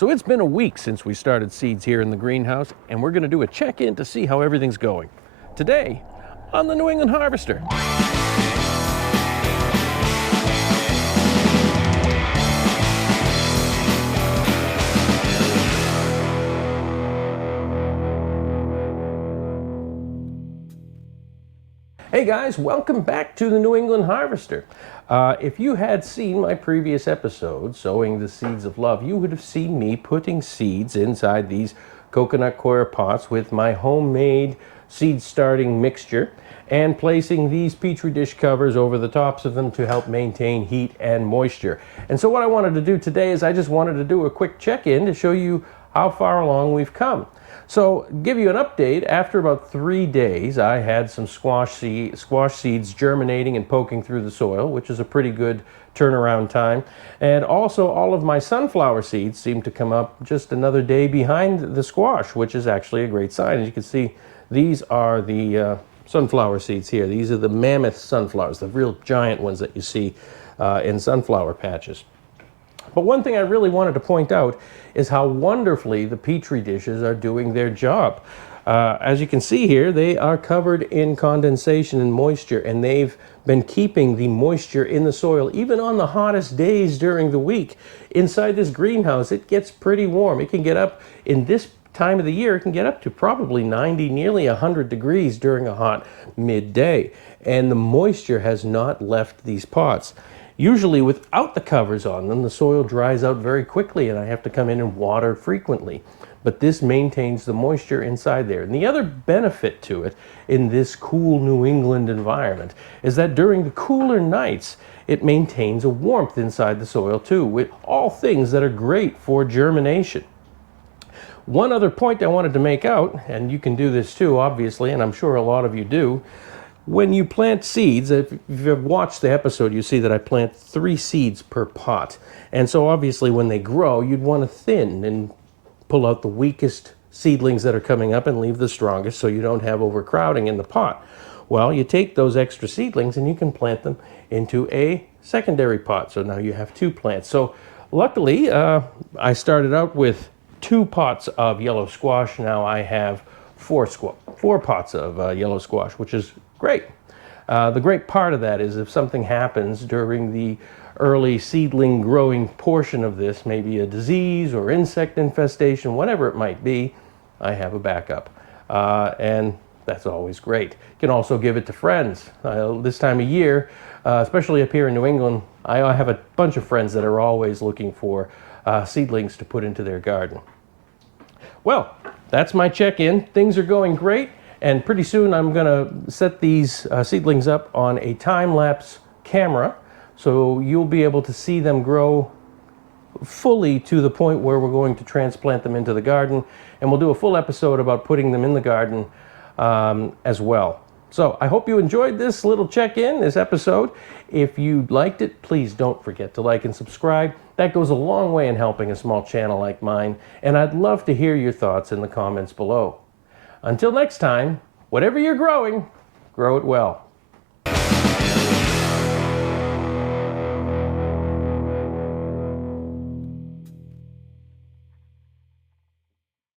So it's been a week since we started seeds here in the greenhouse, and we're going to do a check-in to see how everything's going. Today, on the New England Harvester. Hey guys, welcome back to the New England Harvester. If you had seen my previous episode, Sowing the Seeds of Love, you would have seen me putting seeds inside these coconut coir pots with my homemade seed starting mixture and placing these petri dish covers over the tops of them to help maintain heat and moisture. And so what I wanted to do today is I just wanted to do a quick check-in to show you how far along we've come. So, give you an update, after about 3 days, I had some squash seeds germinating and poking through the soil, which is a pretty good turnaround time. And also, all of my sunflower seeds seem to come up just another day behind the squash, which is actually a great sign. As you can see, these are the sunflower seeds here. These are the mammoth sunflowers, the real giant ones that you see in sunflower patches. But one thing I really wanted to point out is how wonderfully the petri dishes are doing their job. As you can see here, they are covered in condensation and moisture, and they've been keeping the moisture in the soil even on the hottest days during the week. Inside this greenhouse, it gets pretty warm. It can get up, in this time of the year, it can get up to probably 90, nearly 100 degrees during a hot midday. And the moisture has not left these pots. Usually without the covers on them, the soil dries out very quickly and I have to come in and water frequently. But this maintains the moisture inside there. And the other benefit to it in this cool New England environment is that during the cooler nights, it maintains a warmth inside the soil too, with all things that are great for germination. One other point I wanted to make out, and you can do this too, obviously, and I'm sure a lot of you do, when you plant seeds, if you've watched the episode, you see that I plant 3 seeds per pot. And so obviously when they grow, you'd want to thin and pull out the weakest seedlings that are coming up and leave the strongest so you don't have overcrowding in the pot. Well, you take those extra seedlings and you can plant them into a secondary pot. So now you have 2 plants. So luckily, I started out with 2 pots of yellow squash. Now I have 4 pots of yellow squash, which is great. The great part of that is if something happens during the early seedling growing portion of this, maybe a disease or insect infestation, whatever it might be, I have a backup. And that's always great. You can also give it to friends. This time of year, especially up here in New England, I have a bunch of friends that are always looking for seedlings to put into their garden. Well, that's my check-in. Things are going great. And pretty soon I'm going to set these seedlings up on a time-lapse camera, so you'll be able to see them grow fully to the point where we're going to transplant them into the garden. And we'll do a full episode about putting them in the garden as well. So I hope you enjoyed this little check-in, this episode. If you liked it, please don't forget to like and subscribe. That goes a long way in helping a small channel like mine. And I'd love to hear your thoughts in the comments below. Until next time, whatever you're growing, grow it well.